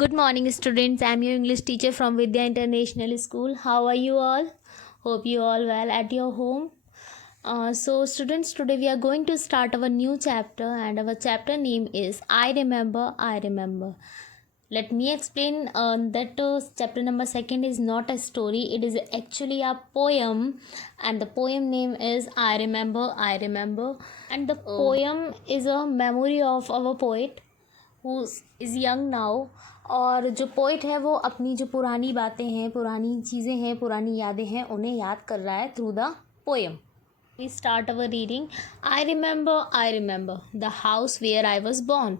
Good morning, students. I'm your English teacher from Vidya International School. How are you all? Hope you all well at your home. Students, today we are going to start our new chapter, and our chapter name is I Remember, I Remember. Let me explain that chapter number second is not a story, it is actually a poem, and the poem name is I Remember, I Remember. And the poem is a memory of our poet who is young now. और जो poet है वो अपनी जो पुरानी बातें हैं, पुरानी चीज़ें हैं, पुरानी यादें हैं, उन्हें याद कर रहा है through the poem. We start our reading. I remember the house where I was born,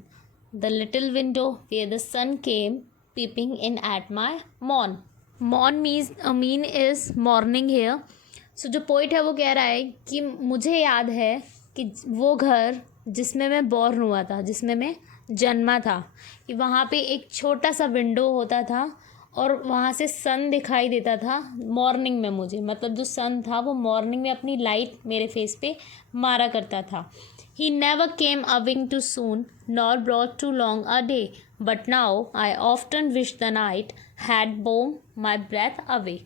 the little window where the sun came peeping in at my morn. Morn mean is morning here. So जो poet है वो कह रहा है कि मुझे याद है कि वो घर जिसमें मैं बॉर्न हुआ था, जिसमें मैं जन्मा था, कि वहाँ पे एक छोटा सा विंडो होता था और वहाँ से सन दिखाई देता था मॉर्निंग में। मुझे मतलब जो सन था वो मॉर्निंग में अपनी लाइट मेरे फेस पे मारा करता था। He never came awing too soon nor brought too long a day, but now I often wish the night had borne my breath away.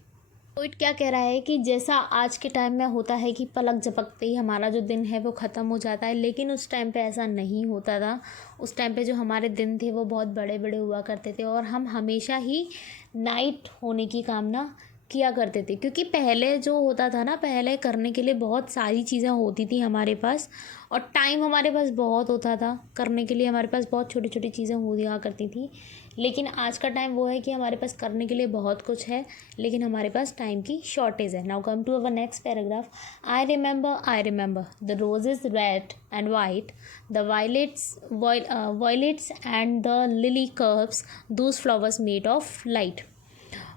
Poet क्या कह रहा है कि जैसा आज के टाइम में होता है कि पलक झपकते ही हमारा जो दिन है वो ख़त्म हो जाता है, लेकिन उस टाइम पे ऐसा नहीं होता था। उस टाइम पे जो हमारे दिन थे वो बहुत बड़े बड़े हुआ करते थे और हम हमेशा ही नाइट होने की कामना किया करते थे, क्योंकि पहले जो होता था ना, पहले करने के लिए बहुत सारी चीज़ें होती थी हमारे पास और टाइम हमारे पास बहुत होता था करने के लिए। हमारे पास बहुत छोटी छोटी चीज़ें हुआ करती थी, लेकिन आज का टाइम वो है कि हमारे पास करने के लिए बहुत कुछ है लेकिन हमारे पास टाइम की शॉर्टेज है। Now come to our next paragraph. I remember the roses red and white, the violets and the lily curves, those flowers made of light.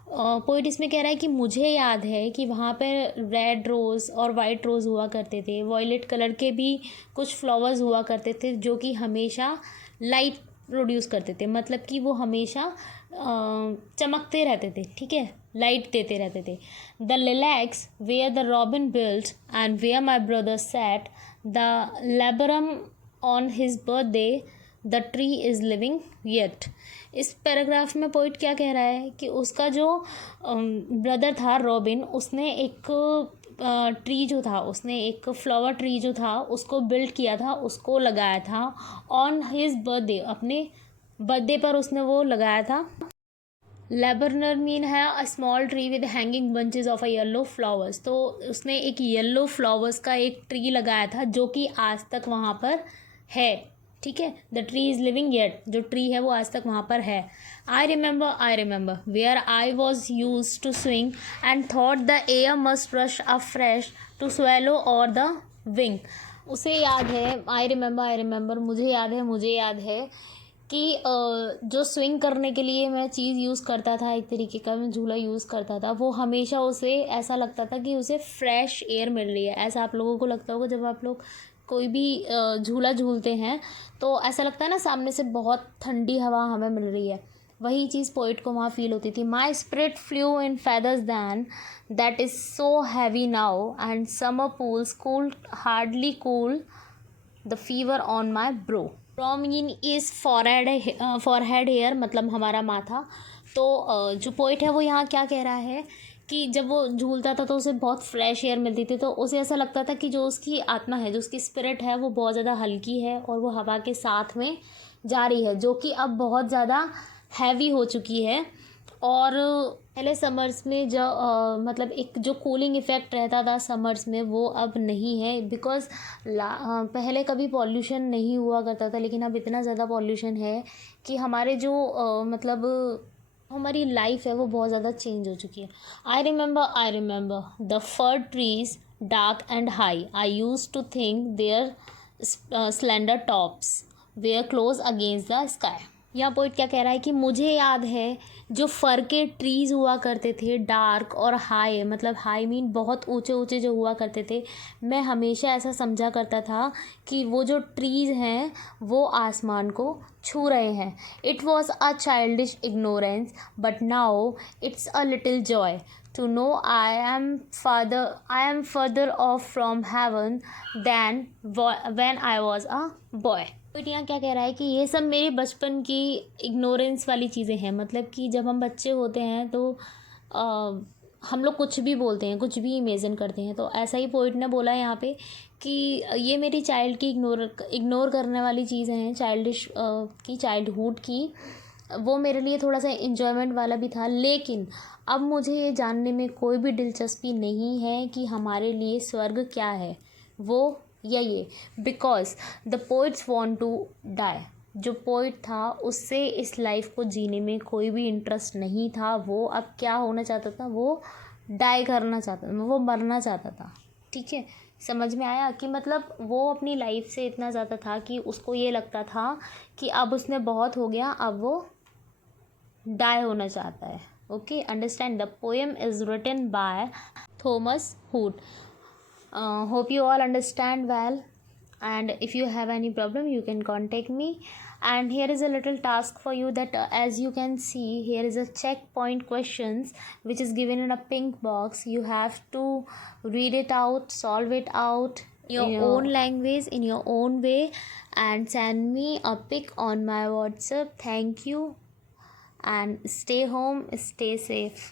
Poet इसमें कह रहा है कि मुझे याद है कि वहाँ पर रेड रोज़ और वाइट रोज़ हुआ करते थे, वॉयलेट कलर के भी कुछ फ्लावर्स हुआ करते थे जो कि हमेशा लाइट प्रोड्यूस करते थे, मतलब कि वो हमेशा चमकते रहते थे, ठीक है, लाइट देते रहते थे। The lilacs where the robin built and where my brother set, the laburnum on his birthday, the tree is living yet. इस पैराग्राफ में पोइट क्या कह रहा है कि उसका जो ब्रदर था रॉबिन, उसने एक ट्री जो था, उसने एक फ्लावर ट्री जो था उसको बिल्ड किया था, उसको लगाया था ऑन हिज बर्थडे, अपने बर्थडे पर उसने वो लगाया था। लेबरनर मीन है a small tree with hanging bunches of a yellow flowers. तो उसने एक येलो फ्लावर्स का एक ट्री लगाया था जो कि आज तक वहाँ पर है, ठीक है। The tree is living yet, जो ट्री है वो आज तक वहाँ पर है। I remember where I was used to swing and thought the air must rush a fresh to swallow on the wing. उसे याद है, आई रिमेंबर, मुझे याद है कि जो स्विंग करने के लिए मैं चीज़ यूज़ करता था, एक तरीके का मैं झूला यूज़ करता था, वो हमेशा उसे ऐसा लगता था कि उसे फ्रेश एयर मिल रही है। ऐसा आप लोगों को लगता होगा जब आप लोग कोई भी झूला झूलते हैं तो ऐसा लगता है ना, सामने से बहुत ठंडी हवा हमें मिल रही है। वही चीज़ पोइट को वहाँ फील होती थी। My spirit flew in feathers then that is so heavy now and summer pools cool hardly cool the fever on my brow. Brow mean is forehead hair, मतलब हमारा माथा। तो जो पोइट है वो यहाँ क्या कह रहा है कि जब वो झूलता था तो उसे बहुत फ्रेश एयर मिलती थी, तो उसे ऐसा लगता था कि जो उसकी आत्मा है, जो उसकी स्पिरिट है, वो बहुत ज़्यादा हल्की है और वो हवा के साथ में जा रही है, जो कि अब बहुत ज़्यादा हैवी हो चुकी है। और पहले समर्स में जो मतलब एक जो कूलिंग इफ़ेक्ट रहता था समर्स में, वो अब नहीं है, बिकॉज़ पहले कभी पॉल्यूशन नहीं हुआ करता था, लेकिन अब इतना ज़्यादा पॉल्यूशन है कि हमारे जो मतलब हमारी लाइफ है वो बहुत ज़्यादा चेंज हो चुकी है। I remember the fir trees dark and high, I use to think their slender tops were close against the sky. यहाँ पोइट क्या कह रहा है कि मुझे याद है जो फर के ट्रीज़ हुआ करते थे, डार्क और हाई, मतलब हाई मीन बहुत ऊंचे ऊंचे जो हुआ करते थे, मैं हमेशा ऐसा समझा करता था कि वो जो ट्रीज़ हैं वो आसमान को छू रहे हैं। It was a childish ignorance but now it's a little Joy to know I am further off from heaven than when I was a boy. Poet यहाँ क्या कह रहा है कि ये सब मेरे बचपन की इग्नोरेंस वाली चीज़ें हैं। मतलब कि जब हम बच्चे होते हैं तो हम लोग कुछ भी बोलते हैं, कुछ भी इमेजिन करते हैं। तो ऐसा ही पोइट ने बोला है यहाँ पे कि ये मेरी चाइल्ड की इग्नोर करने वाली चीज़ें हैं, चाइल्डिश की, चाइल्डहुड की। वो मेरे लिए थोड़ा सा इन्जॉयमेंट वाला भी था, लेकिन अब मुझे ये जानने में कोई भी दिलचस्पी नहीं है कि हमारे लिए स्वर्ग क्या है, वो या ये। Because the poets want to die. जो पोइट था उससे इस लाइफ को जीने में कोई भी इंटरेस्ट नहीं था। वो अब क्या होना चाहता था, वो डाई करना चाहता था, वो मरना चाहता था। ठीक है, समझ में आया कि मतलब वो अपनी लाइफ से इतना ज़्यादा था कि उसको ये लगता था कि अब उसने बहुत हो गया, अब वो डाई होना चाहता है। Okay, understand. The poem is written by Thomas Hood. Hope you all understand well, and if you have any problem you can contact me. And here is a little task for you, that as you can see, here is a checkpoint questions which is given in a pink box. You have to read it out, solve it out in your own language, in your own way, and send me a pic on my WhatsApp. Thank you, and stay home, stay safe.